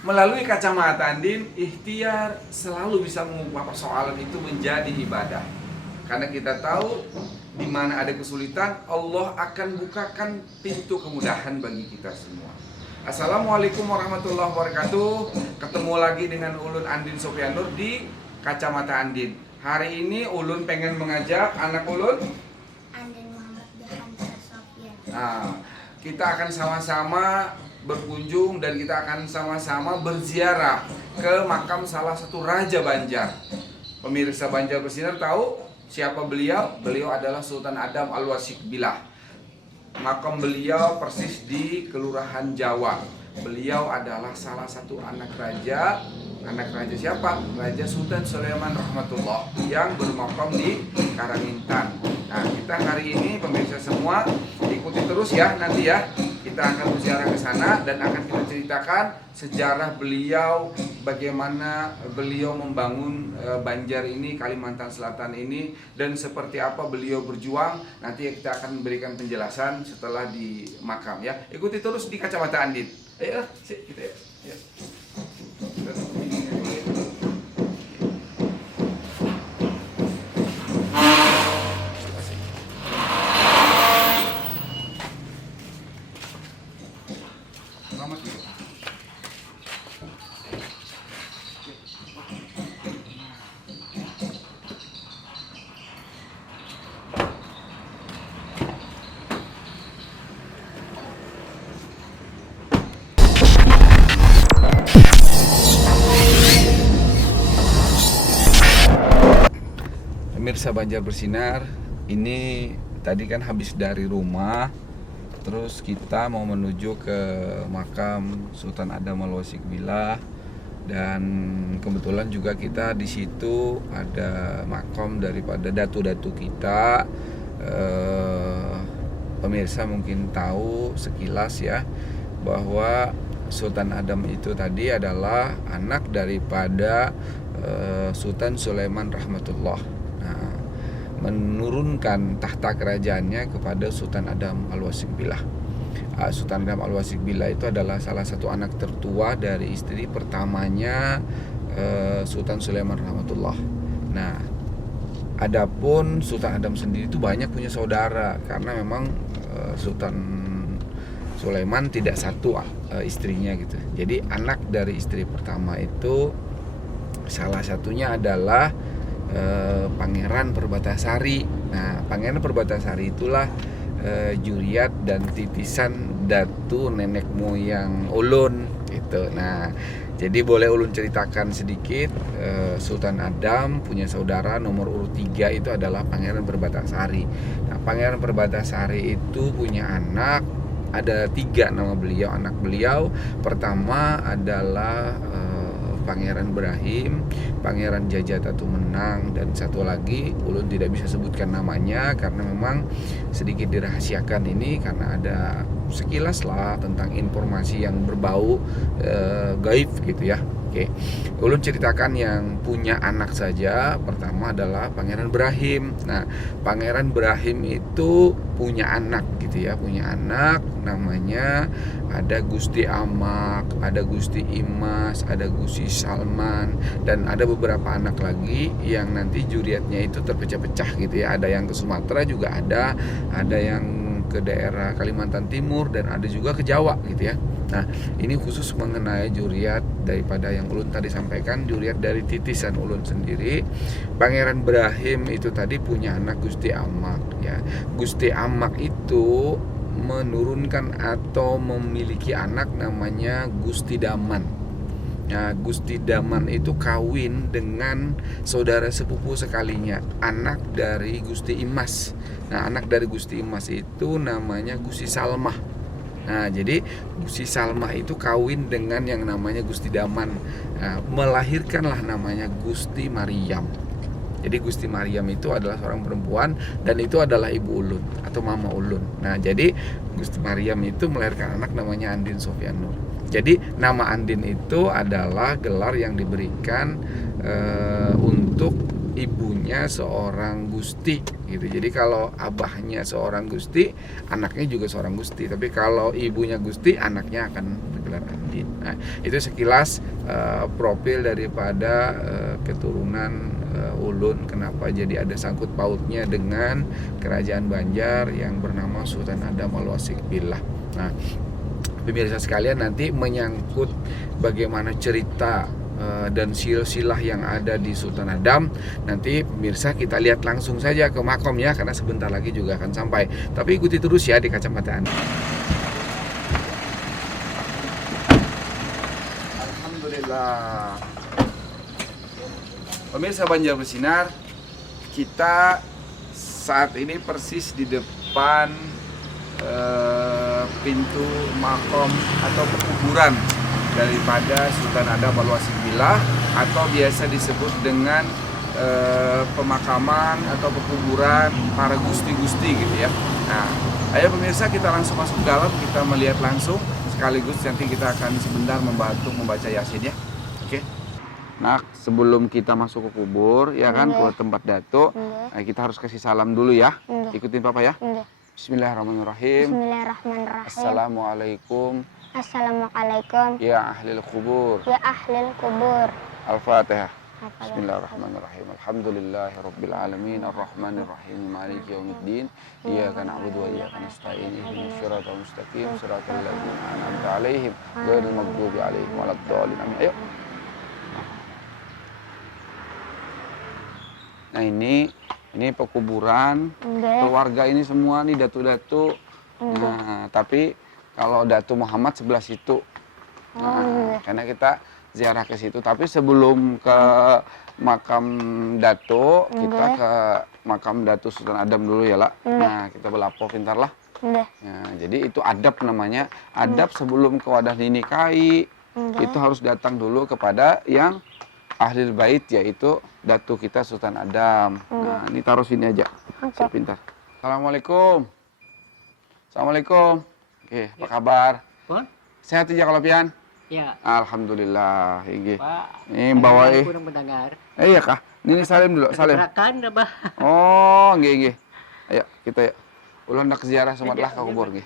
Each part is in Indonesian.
Melalui kacamata Andin, ikhtiar selalu bisa mengubah persoalan itu menjadi ibadah. Karena kita tahu di mana ada kesulitan, Allah akan bukakan pintu kemudahan bagi kita semua. Assalamualaikum warahmatullahi wabarakatuh. Ketemu lagi dengan Ulun Andin Sofianur di Kacamata Andin. Hari ini Ulun pengen mengajak anak Ulun Andin Muhammad Bihansa Sofian. Nah, kita akan sama-sama berkunjung dan kita akan sama-sama berziarah ke makam salah satu Raja Banjar. Pemirsa Banjar Bersinar tahu siapa beliau? Beliau adalah Sultan Adam Al-Wasik Billah. Makam beliau persis di Kelurahan Jawa. Beliau adalah salah satu anak raja. Anak raja siapa? Raja Sultan Sulaiman Rahmatullah yang bermakam di Karangintan. Nah, kita hari ini pemirsa semua ikuti terus ya nanti ya. Kita akan berziarah ke sana dan akan kita ceritakan sejarah beliau, bagaimana beliau membangun Banjar ini, Kalimantan Selatan ini, dan seperti apa beliau berjuang. Nanti kita akan memberikan penjelasan setelah di makam ya. Ikuti terus di Kacamata Andin. Ayo, kita ya. Ya. Selamat ya. Pemirsa Banjar Bersinar, ini tadi kan habis dari rumah, terus kita mau menuju ke makam Sultan Adam Al-Wasik Billah, dan kebetulan juga kita di situ ada makam daripada datu-datu kita. Pemirsa mungkin tahu sekilas ya bahwa Sultan Adam itu tadi adalah anak daripada Sultan Sulaiman Rahmatullah. Nah, menurunkan tahta kerajaannya kepada Sultan Adam Al-Wasik Billah. Sultan Adam Al-Wasik Billah itu adalah salah satu anak tertua dari istri pertamanya Sultan Sulaiman Rahmatullah. Nah, adapun Sultan Adam sendiri itu banyak punya saudara karena memang Sultan Sulaiman tidak satu istrinya gitu. Jadi anak dari istri pertama itu salah satunya adalah Pangeran Perbatasari. Nah, Pangeran Perbatasari itulah juriat dan titisan datu nenek moyang ulun gitu. Nah, jadi boleh ulun ceritakan sedikit. Sultan Adam punya saudara nomor urut 3 itu adalah Pangeran Perbatasari. Nah, Pangeran Perbatasari itu punya anak, ada 3 nama beliau. Anak beliau pertama adalah Pangeran Brahim, Pangeran Jajatatu Menang, dan satu lagi ulun tidak bisa sebutkan namanya karena memang sedikit dirahasiakan ini karena ada sekilas lah tentang informasi yang berbau gaib gitu ya. Oke, ulun ceritakan yang punya anak saja. Pertama adalah Pangeran Brahim. Nah, Pangeran Brahim itu punya anak gitu ya, punya anak namanya ada Gusti Amak, ada Gusti Imas, ada Gusti Salman, dan ada beberapa anak lagi yang nanti juriatnya itu terpecah-pecah gitu ya. Ada yang ke Sumatera juga ada yang ke daerah Kalimantan Timur, dan ada juga ke Jawa gitu ya. Nah, ini khusus mengenai juriat daripada yang ulun tadi sampaikan, juriat dari titisan ulun sendiri. Pangeran Brahim itu tadi punya anak Gusti Amak ya. Gusti Amak itu menurunkan atau memiliki anak namanya Gusti Daman. Nah, Gusti Daman itu kawin dengan saudara sepupu sekalinya, anak dari Gusti Imas. Nah, anak dari Gusti Imas itu namanya Gusti Salmah. Nah, jadi Gusti Salmah itu kawin dengan yang namanya Gusti Daman. Nah, melahirkanlah namanya Gusti Maryam. Jadi Gusti Maryam itu adalah seorang perempuan dan itu adalah ibu ulun atau mama ulun. Nah, jadi Gusti Maryam itu melahirkan anak namanya Andin Sofianur. Jadi nama Andin itu adalah gelar yang diberikan untuk ibunya seorang gusti gitu. Jadi kalau abahnya seorang gusti, anaknya juga seorang gusti. Tapi kalau ibunya gusti, anaknya akan bergelar Andin. Nah, itu sekilas profil daripada keturunan ulun, kenapa jadi ada sangkut pautnya dengan kerajaan Banjar yang bernama Sultan Adam Al-Wasik Billah. Nah, pemirsa sekalian, nanti menyangkut bagaimana cerita dan silsilah yang ada di Sultan Adam, nanti pemirsa kita lihat langsung saja ke makomnya karena sebentar lagi juga akan sampai. Tapi ikuti terus ya di kacamata Anda. Alhamdulillah. Pemirsa Banjar Bersinar, kita saat ini persis di depan pintu makom atau pekuburan daripada Sultan Adam Al-Wasik Billah, atau biasa disebut dengan pemakaman atau pekuburan para gusti-gusti gitu ya. Nah, ayo pemirsa kita langsung masuk ke dalam, kita melihat langsung, sekaligus nanti kita akan sebentar membantu membaca Yasin ya. Oke. Nah, sebelum kita masuk ke kubur ya kan, ke tempat datuk, kita harus kasih salam dulu ya. Ikutin Papa ya. Bismillahirrahmanirrahim. Bismillahirrahmanirrahim. Assalamualaikum. Assalamualaikum. Ya ahlil kubur. Ya ahlil kubur. Al-Fatihah. Bismillahirrahmanirrahim. Alhamdulillahirabbil alamin arrahmanirrahim maliki yaumiddin. Iyyaka na'budu wa iyyaka nasta'in. Ihdinas siratal mustaqim siratal ladzina an'amta 'alaihim ghairil maghdubi 'alaihim waladdallin. Amin. Ayo. Nah, ini pekuburan keluarga ini semua nih, datu-datu. Nah, tapi kalau Datu Muhammad sebelah situ. Nah, karena kita ziarah ke situ. Tapi sebelum ke makam Datu, kita ke makam Datu Sultan Adam dulu ya, lah. Nah, kita belapo pintar lah. Nah, jadi itu adab namanya. Adab sebelum ke wadah dinikahi, itu harus datang dulu kepada yang Ahlul Bait, yaitu Datu kita Sultan Adam. Nah, ini taruh sini aja. Pintar. Assalamualaikum. Assalamualaikum. Oke, apa kabar? Pun? Sehat aja kalau pian? Ya. Alhamdulillah. Ini Pak. Ini bawa Kurang mendengar. iya kah? Ini salim dulu, salim. Kerakan apa? Oh, nggih. Ayo, kita ya. Ulun nak ziarah sumatlah ke kubur nggih.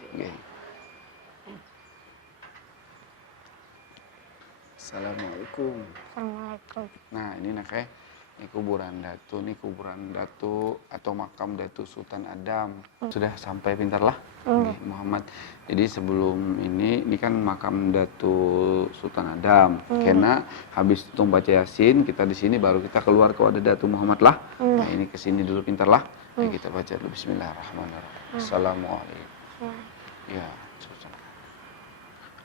Assalamualaikum. Assalamualaikum. Nah, ini ini kuburan Datu atau makam Datu Sultan Adam. Sudah sampai pintar lah, Muhammad. Jadi sebelum ini kan makam Datu Sultan Adam. Karena habis itu baca Yasin, kita di sini baru kita keluar ke wadah Datu Muhammad lah. Nah, ini ke sini dulu pintar lah. Nah, kita baca dulu Bismillahirrahmanirrahim. Assalamualaikum. Ya,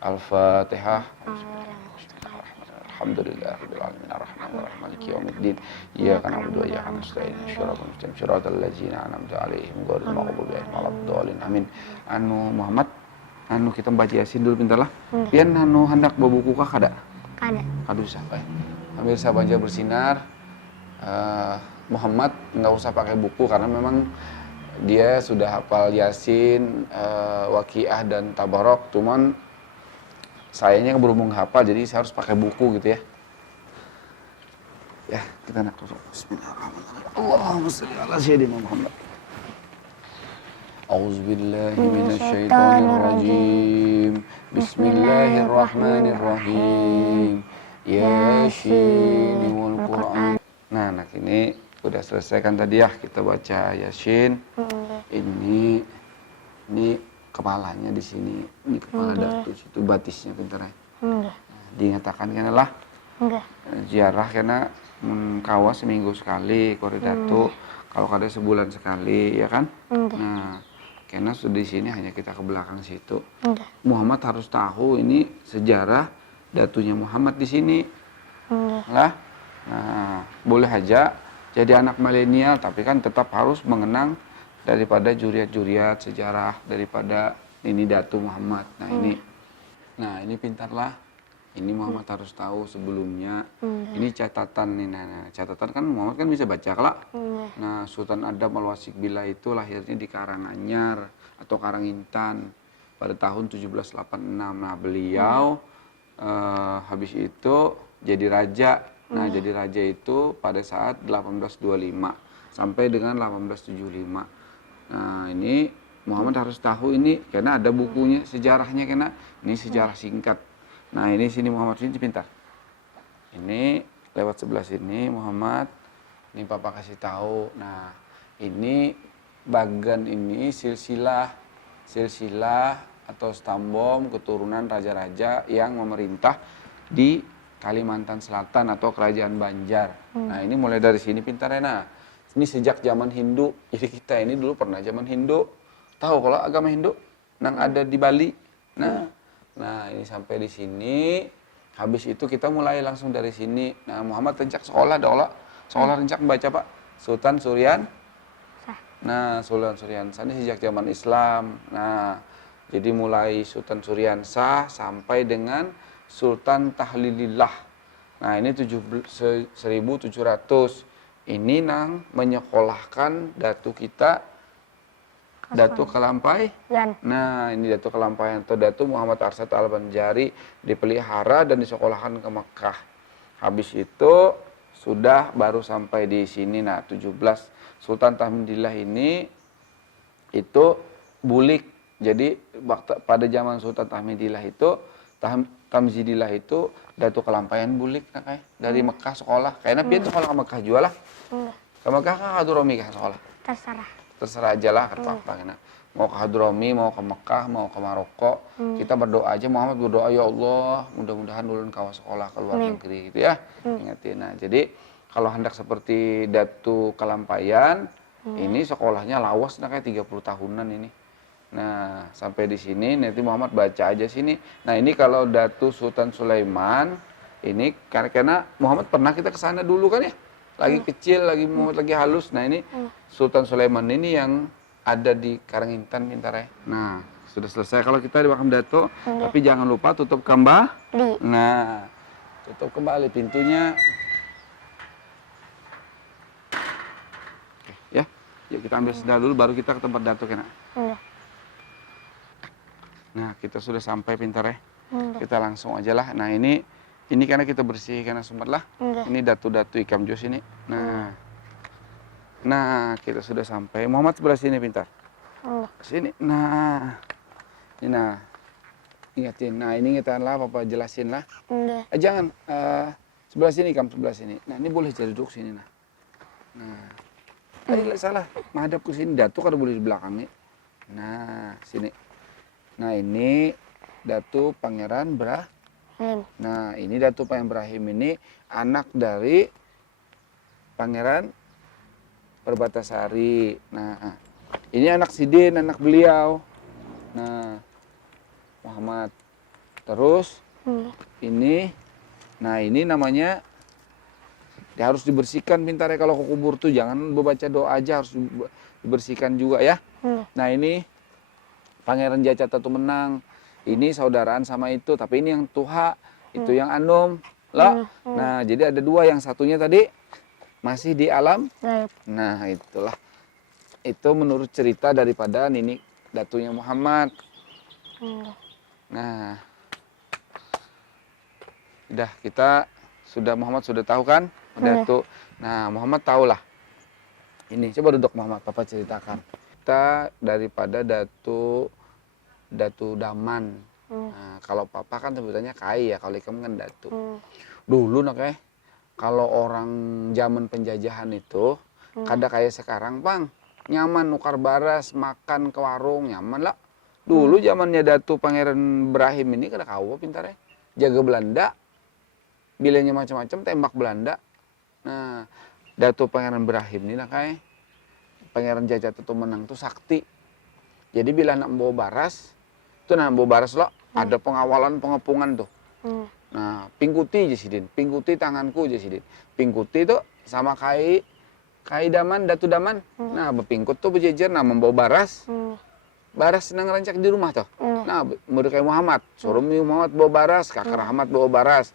Al-Fatihah. Alhamdulillahirabbil alamin arrahmanirrahim maliki yaumiddin iyyaka na'budu wa iyyaka nasta'in ihdinas siratal ladzina an'amta 'alaihim ghairil maghdubi 'alaihim waladdallin. Amin. Muhammad, kita baca Yasin dulu pintar lah. Pian hendak bawa buku kah kada? Kada. Aduh sampai. Pemirsa Banjar Bersinar, Muhammad nggak usah pakai buku karena memang dia sudah hafal Yasin, Waqiah dan Tabarok, cuman sayanya berhubung hafal, jadi saya harus pakai buku gitu ya. Ya, kita nak tutup. Bismillahirrahmanirrahim. Allahumma shalli ala sayyidina Muhammad. A'udzubillahi minasyaitonir rajim. Bismillahirrahmanirrahim. Yasin wal Qur'an. Nah, ini udah selesai kan tadi ya, kita baca Yasin. Ini kepalanya di sini, ini kepala Datu, itu batisnya pintar ya. Dinyatakan karena lah ziarah karena kawas seminggu sekali kore Datu, kalau kada sebulan sekali ya kan. Nah, karena di sini hanya kita ke belakang situ. Muhammad harus tahu ini sejarah Datunya Muhammad di sini. Lah, nah, boleh aja jadi anak milenial tapi kan tetap harus mengenang daripada juriat-juriat sejarah daripada ini Datu Muhammad. Nah, ini pintarlah. Ini Muhammad harus tahu sebelumnya. Ini catatan nih. Nah, catatan kan Muhammad kan bisa baca kelak. Nah, Sultan Adam Al-Wasik Billah itu lahirnya di Karanganyar atau Karangintan pada tahun 1786. Nah, beliau habis itu jadi raja Nah, jadi raja itu pada saat 1825 sampai dengan 1875. Nah, ini Muhammad harus tahu ini karena ada bukunya, sejarahnya karena ini sejarah singkat. Nah, ini sini Muhammad sini pintar. Ini lewat sebelah sini Muhammad. Ini Papa kasih tahu. Nah, ini bagan ini silsilah atau stambom keturunan raja-raja yang memerintah di Kalimantan Selatan atau Kerajaan Banjar. Nah, ini mulai dari sini pintar ya. Nah, ini sejak zaman Hindu. Jadi kita ini dulu pernah zaman Hindu. Tahu kalau agama Hindu yang ada di Bali. Nah, ini sampai di sini. Habis itu kita mulai langsung dari sini. Nah, Muhammad rencak sekolah sekolah rencak baca Pak Sultan Suryan. Nah, Sultan Suryansah ini sejak zaman Islam. Nah, jadi mulai Sultan Suryansah sampai dengan Sultan Tahlilillah. Nah, ini 1700. Ini nang menyekolahkan datu kita, Datu Kalampai. Nah, ini Datu Kalampai atau Datu Muhammad Arsyad Al-Banjari dipelihara dan disekolahkan ke Mekah. Habis itu sudah baru sampai di sini. Nah, 17 Sultan Tahmidillah ini itu bulik. Jadi pada zaman Sultan Tahmidillah itu Tamzidillah itu Datu Kelampaian bulik nah, kayak dari Mekah sekolah. Kayaknya pian sekolah ke Mekah juga lah. Ke Mekah kan Hadromi kan sekolah. Terserah aja lah kata apa kena. Mau ke Hadromi, mau ke Mekah, mau ke Maroko, kita berdoa aja. Muhammad berdoa ya Allah, mudah-mudahan ulun kawa sekolah ke luar negeri gitu ya. Ingatin. Nah, jadi kalau hendak seperti Datu Kelampaian, ini sekolahnya lawas nah kayak 30 tahunan ini. Nah, sampai di sini nanti Muhammad baca aja sini. Nah, ini kalau Datu Sultan Sulaiman, ini karena Muhammad pernah kita ke sana dulu kan ya. Lagi kecil, Muhammad lagi halus. Nah, ini Sultan Sulaiman ini yang ada di Karangintan pintar ya. Nah, sudah selesai kalau kita di makam Dato, tapi jangan lupa tutup kembali. Nah, tutup kembali pintunya. Oke, ya. Yuk kita ambil sendal dulu baru kita ke tempat Dato kena. Nah, kita sudah sampai pintar ya. Kita langsung aja lah. Nah, ini karena kita bersih karena sumber lah. Ini Datu-datu ikam jus ini. Nah, kita sudah sampai. Muhammad sebelah sini pintar. Sini. Nah. Ini nah. Ingatin. Nah, ini kita lah Papa jelasin lah. Jangan sebelah sini ikam sebelah sini. Nah, ini boleh jadi duduk sini nah. Nah. Salah. Menghadap ke sini Datu kalau boleh di belakang nih. Nah, sini. Nah, ini Datu Pangeran Brahim. Nah, ini Datu Pangeran Brahim ini anak dari Pangeran Perbatasari. Nah, ini anak Sidin, anak beliau. Nah, Muhammad. Terus ini, nah ini namanya harus dibersihkan pintar ya kalau ke kubur tuh jangan membaca doa aja harus dibersihkan juga ya. Nah, ini Pangeran Jaca Tatu Menang, ini saudaraan sama itu, tapi ini yang Tuha, itu yang Anum, lah. Nah, jadi ada dua, yang satunya tadi masih di alam. Nah, itulah, itu menurut cerita daripada Nini Datunya Muhammad. Nah, udah kita Muhammad sudah tahu kan, Datu. Nah, Muhammad tahulah. Ini coba duduk Muhammad, Papa ceritakan. Kita daripada Datu Daman. Nah, kalau Papa kan sebutannya Kai ya, kalau Ikam kan Datu. Dulu nak kalau orang zaman penjajahan itu, kada kayak sekarang, Bang. Nyaman nukar baras, makan ke warung, nyaman lah. Dulu zamannya Datu Pangeran Brahim ini kada kawa pintar ya. Jaga Belanda, bilangnya macam-macam, tembak Belanda. Nah, Datu Pangeran Brahim ini nak Pangeran Jaca Tatu Menang tuh sakti. Jadi bila nak bawa baras, itu nah bawa baras lo, ada pengawalan pengepungan tuh. Nah, pingkuti aja sidin, pingkuti tanganku aja sidin. Pingkuti tuh sama Kai Daman, Datu Daman. Nah, berpingkut tuh berjejer, nah membawa baras. Baras senang rancak di rumah tuh. Nah, murid kayak Muhammad, suruh Muhammad bawa baras, Kakak Rahmat bawa baras.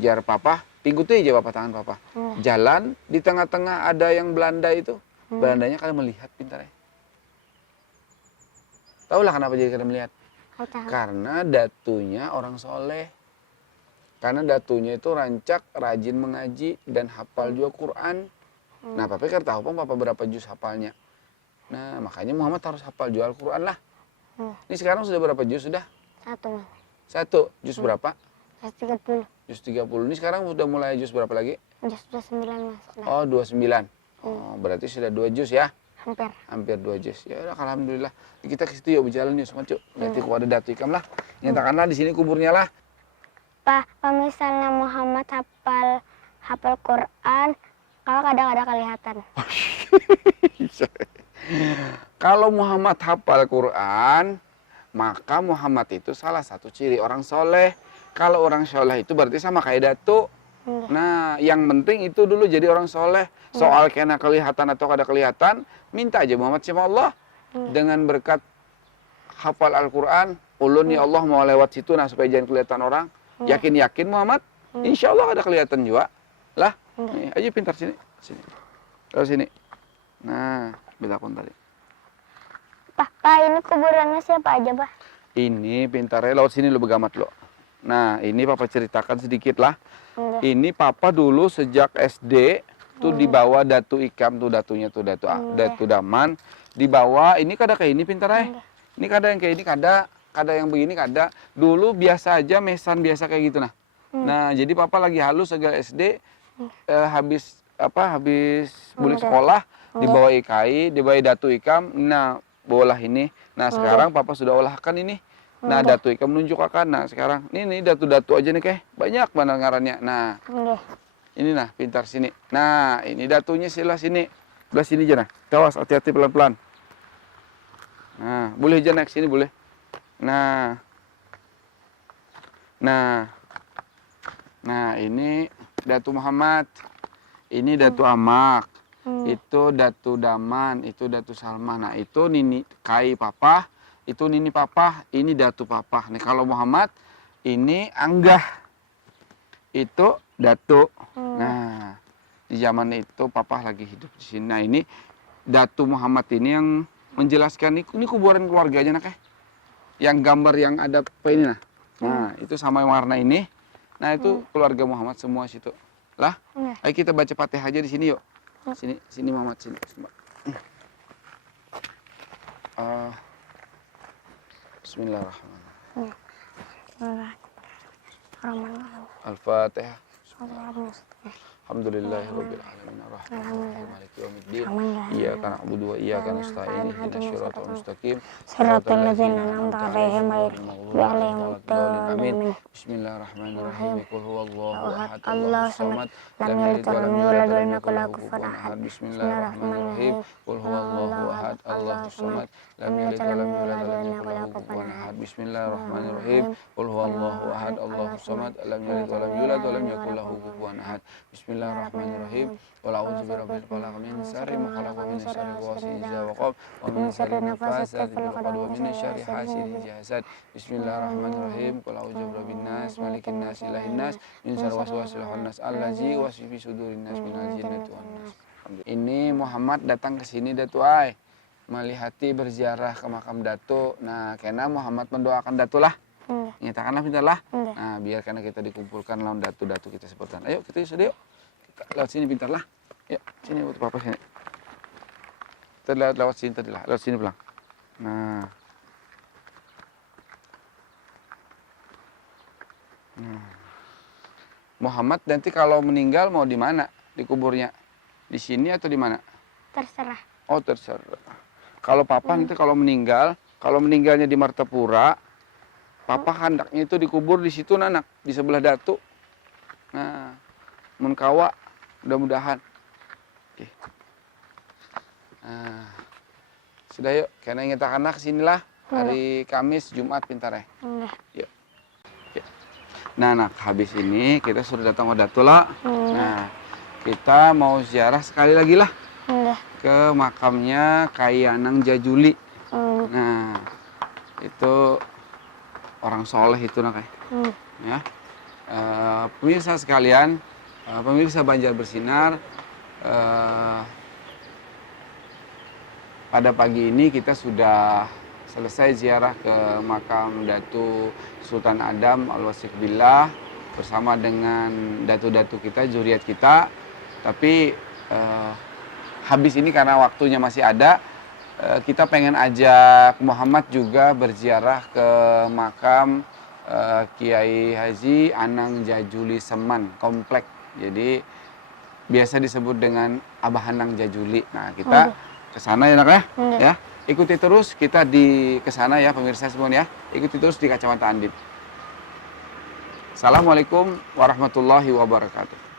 Jar Papa, pingkuti aja Papa tangan Papa. Jalan di tengah-tengah ada yang Belanda itu. Belandanya kalian melihat pintar ya. Tahulah kenapa jadi kalian melihat? Karena Datunya orang soleh. Karena datunya itu rancak, rajin mengaji, dan hafal juga Quran. Nah, Papa kan tahu Papa berapa juz hafalnya. Nah, makanya Muhammad harus hafal juga Al-Quran lah. Ini sekarang sudah berapa juz sudah? 1, Mas. 1. Juz berapa? Juz 30. Juz 30. Ini sekarang sudah mulai juz berapa lagi? Juz 29, Mas. Nah, Oh, 29. Oh, berarti sudah 2 juz ya? hampir. Hampir 2 juz. Ya udah, alhamdulillah. Kita ke situ yuk, berjalan yuk, Somat, yuk. Nanti kalau ada datu ikam lah. Nyatakanlah di sini kuburnya lah. Pak, misalnya Muhammad hafal Quran, kalau kadang ada kelihatan. Kalau Muhammad hafal Quran, maka Muhammad itu salah satu ciri orang soleh. Kalau orang soleh itu berarti sama kayak datu. Nah, yang penting itu dulu jadi orang soleh. Soal kena kelihatan atau kada kelihatan, minta aja Muhammad sama Allah. Dengan berkat hafal Al-Quran, ulun ya Allah mau lewat situ nah supaya jangan kelihatan orang. Yakin-yakin Muhammad, insya Allah ada kelihatan juga. Lah, nih, ayo pintar sini. Sini. Terus sini. Nah, bila pun tadi. Pak, ini kuburannya siapa aja, Pak? Ini pintarnya lewat sini lo begamat lo. Nah, ini Papa ceritakan sedikit lah. Ini Papa dulu sejak SD tuh dibawa datu ikam tuh datunya tuh datu daman. Dibawa, ini kada kayak ini pintarnya. Ini kada yang kayak ini kada yang begini kada. Dulu biasa aja mesan biasa kayak gitu nah. Nah, jadi Papa lagi halus sejak SD habis boleh sekolah dibawa IKI, dibawa datu ikam. Nah, bolah ini. Nah, sekarang Papa sudah olahkan ini. Nah, datu ikam menunjukkan. Nah, sekarang ini datu-datu aja nih kayak banyak banget ngarannya. Nah, ini nah pintar sini. Nah, ini datunya sila sini. Belah sini aja nah. Kawas hati-hati pelan-pelan. Nah, boleh aja naik sini boleh. Nah. Nah, ini Datu Muhammad. Ini Datu Amak. Itu Datu Daman, itu Datu Salmah. Nah, itu Nini Kai Papa, itu Nini Papa, ini Datu Papa. Nih kalau Muhammad ini Anggah. Itu Datu. Nah, di zaman itu Papa lagi hidup di sini. Nah, ini Datu Muhammad ini yang menjelaskan ini kuburan keluarganya nak. Yang gambar yang ada apa ini nah. Nah, itu sama warna ini. Nah, itu keluarga Muhammad semua situ. Lah, ayo kita baca Fatihah aja di sini yuk. Sini Muhammad sini. Bismillahirrahmanirrahim. Al-Fatihah. Alhamdulillahirabbil alamin arrahmanirrahim maliki yaumiddin iyyaka na'budu wa iyyaka nasta'in ihdinas siratal mustaqim Siratal ladzina an'amta 'alaihim ghairil maghdubi 'alaihim waladdallin. Bismillahirrahmanirrahim. Qul huwallahu ahad Allahu samad lam yalid wa lam yulad wa lam yakul lahu kufuwan ahad. Bismillahirrahmanirrahim. Qul huwallahu ahad Allahu samad lam yalid wa lam yulad wa lam yakul lahu kufuwan ahad. Bismillahirrahmanirrahim. Qul huwallahu ahad Allahu samad lam yalid wa lam yulad wa lam yakul lahu kufuwan ahad. Bismillahirrahmanirrahim. Qul a'udzu birabbil falaq min syarri ma khalaq wa min syarri ghasiqin idza waqab wa min syarri nafasati fil 'uqad wa min syarri hasidin idza hasad. Bismillahirrahmanirrahim. Qul a'udzu birabbin nas malikin nas ilahin nas min syarri waswasil khannas allazi yuwaswisu fi sudurin nas minal jinnati wan nas. Ini Muhammad datang ke sini Datu ai. Melihati berziarah ke makam Datu. Nah, karena Muhammad mendoakan Datu lah. Nyatakanlah pintarlah. Nah, biar karena kita dikumpulkan lawan datu-datu kita sebutkan. Ayo kita sudah yuk. Kita lewat sini pintarlah. Yuk, sini buat Papa sini. Kita lewat sini tadi lah. Lewat sini pulang. Nah. Muhammad nanti kalau meninggal mau di mana? Dikuburnya? Di sini atau di mana? Terserah. Oh, terserah. Kalau Papa nanti kalau meninggalnya di Martapura, Papa hendaknya itu dikubur di situ nanak, di sebelah Datu. Nah, Munkawa, mudah-mudahan. Oke. Nah, sudah yuk, karena ingin kesinilah hari Kamis, Jumat pintar ya. Yuk. Nah, habis ini kita sudah datang ke Datu lah. Nah, kita mau ziarah sekali lagi lah ke makamnya Kayanang Jajuli. Nah, itu orang soleh itu nak ya. Pemirsa sekalian, pemirsa Banjar Bersinar, pada pagi ini kita sudah selesai ziarah ke makam Datu Sultan Adam Al-Wasif Billah. bersama dengan datu-datu kita, zuriat kita. Tapi habis ini karena waktunya masih ada, kita pengen ajak Muhammad juga berziarah ke makam Kiai Haji Anang Jajuli Seman Komplek. Jadi biasa disebut dengan Abah Anang Jajuli. Nah, kita ke sana ya, Nak ya. Ya. Ikuti terus kita di ke sana ya pemirsa semua ya. Ikuti terus di Kacamata Andip. Assalamualaikum warahmatullahi wabarakatuh.